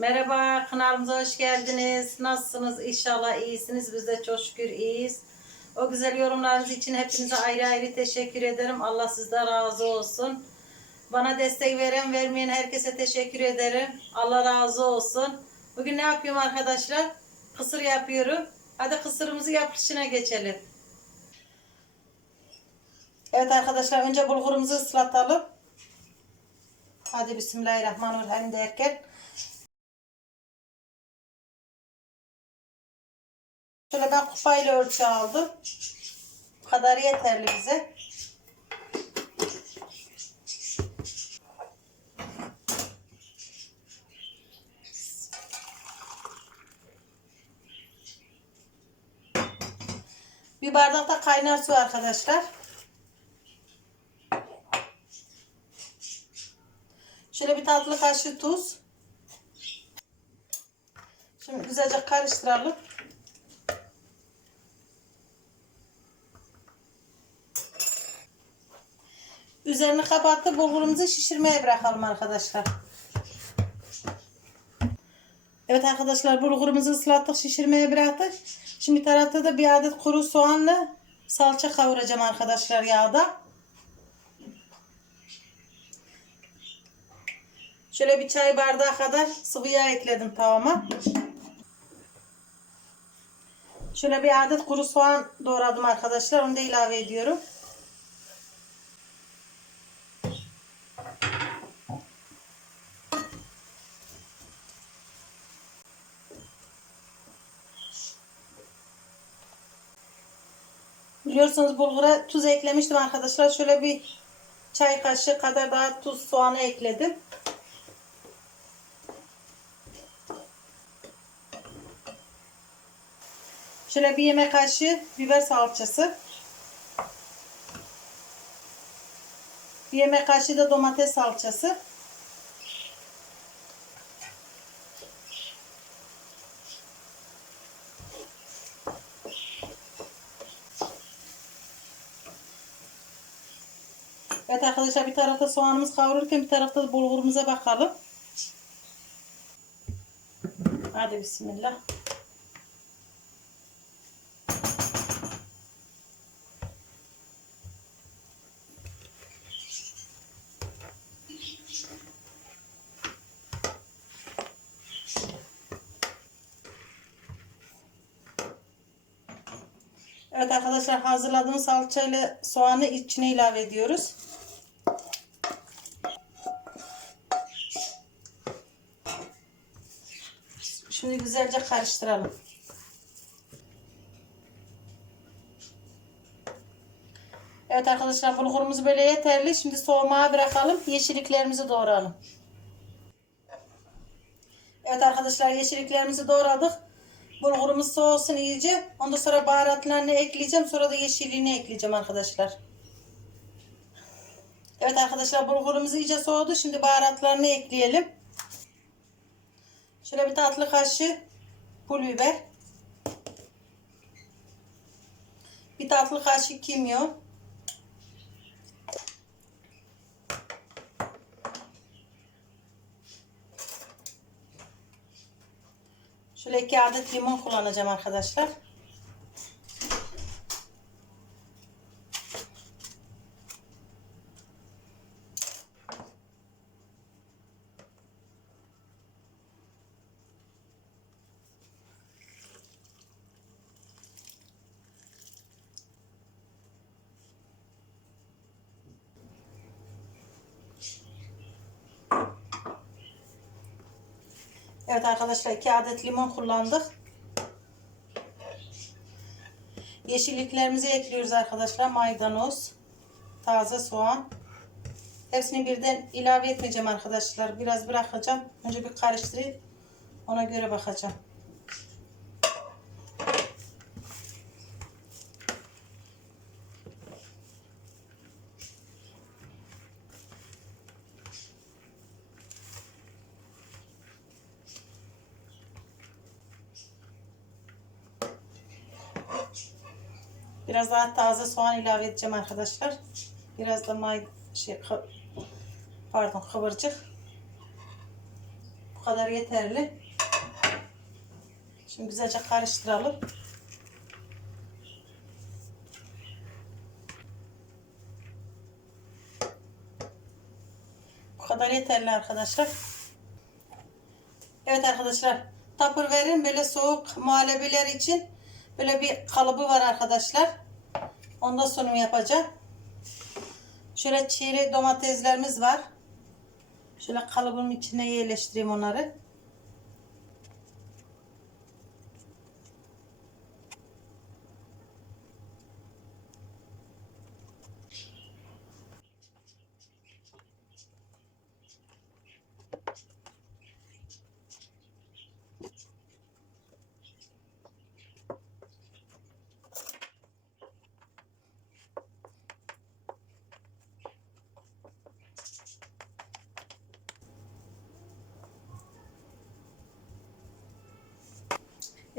Merhaba, kanalımıza hoş geldiniz. Nasılsınız? İnşallah iyisiniz. Biz de çok şükür iyiyiz. O güzel yorumlarınız için hepinize ayrı ayrı teşekkür ederim. Allah sizden razı olsun. Bana destek veren, vermeyen herkese teşekkür ederim. Allah razı olsun. Bugün ne yapıyorum arkadaşlar? Kısır yapıyorum. Hadi kısırımızı yapışına geçelim. Evet arkadaşlar önce bulgurumuzu ıslatalım. Hadi Bismillahirrahmanirrahim derken Şöyle ben kupayla ölçü aldım. Bu kadar yeterli bize. Bir bardak da kaynar su arkadaşlar. Şöyle bir tatlı kaşığı tuz. Şimdi güzelce karıştıralım. Üzerini kapatıp bulgurumuzu şişirmeye bırakalım arkadaşlar. Evet arkadaşlar bulgurumuzu ıslattık şişirmeye bıraktık. Şimdi bir tarafta da bir adet kuru soğanla salça kavuracağım arkadaşlar yağda. Şöyle bir çay bardağı kadar sıvı yağ ekledim tavama. Şöyle bir adet kuru soğan doğradım arkadaşlar. Onu da ilave ediyorum. Biliyorsunuz bulgura tuz eklemiştim arkadaşlar. Şöyle bir çay kaşığı kadar daha tuz soğanı ekledim. Şöyle bir yemek kaşığı biber salçası. Bir yemek kaşığı da domates salçası. Evet arkadaşlar bir tarafta soğanımız kavrulurken bir tarafta da bulgurumuza bakalım. Hadi bismillah. Evet arkadaşlar hazırladığımız salçayla soğanı içine ilave ediyoruz. Şimdi güzelce karıştıralım. Evet arkadaşlar bulgurumuz böyle yeterli. Şimdi soğumaya bırakalım. Yeşilliklerimizi doğrayalım. Evet arkadaşlar yeşilliklerimizi doğradık. Bulgurumuz soğusun iyice. Ondan sonra baharatlarını ekleyeceğim. Sonra da yeşilliğini ekleyeceğim arkadaşlar. Evet arkadaşlar bulgurumuz iyice soğudu. Şimdi baharatlarını ekleyelim. Şöyle bir tatlı kaşığı pul biber. Bir tatlı kaşık kimyon. Şöyle iki adet limon kullanacağım arkadaşlar. Evet arkadaşlar iki adet limon kullandık. Yeşilliklerimizi ekliyoruz arkadaşlar. Maydanoz, taze soğan. Hepsini birden ilave etmeyeceğim arkadaşlar. Biraz bırakacağım. Önce bir karıştırayım. Ona göre bakacağım. Biraz daha taze soğan ilave edeceğim arkadaşlar. Biraz da may şey pardon kıvırcık. Bu kadar yeterli. Şimdi güzelce karıştıralım. Bu kadar yeterli arkadaşlar. Evet arkadaşlar. Tapır verin böyle soğuk muhallebiler için böyle bir kalıbı var arkadaşlar. Onda sunum yapacağım. Şöyle çiğli domateslerimiz var. Şöyle kalıbın içine yerleştireyim onları.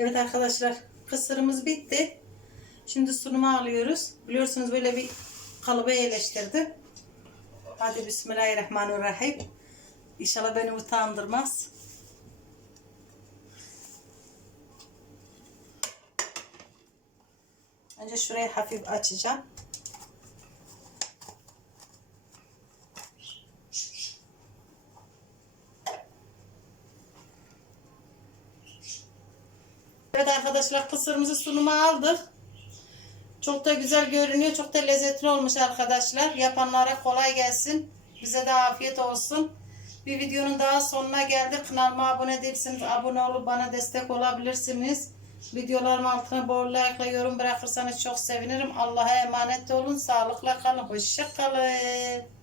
Evet arkadaşlar kısırımız bitti. Şimdi sunuma alıyoruz. Biliyorsunuz böyle bir kalıba yerleştirdim. Hadi Bismillahirrahmanirrahim. İnşallah beni utandırmaz. Önce şurayı hafif açacağım. Evet arkadaşlar kısırımızı sunuma aldık. Çok da güzel görünüyor. Çok da lezzetli olmuş arkadaşlar. Yapanlara kolay gelsin. Bize de afiyet olsun. Bir videonun daha sonuna geldik. Kanalıma abone değilseniz abone olup bana destek olabilirsiniz. Videolarım altına bol like yorum bırakırsanız çok sevinirim. Allah'a emanet olun. Sağlıkla kalın. Hoşça kalın.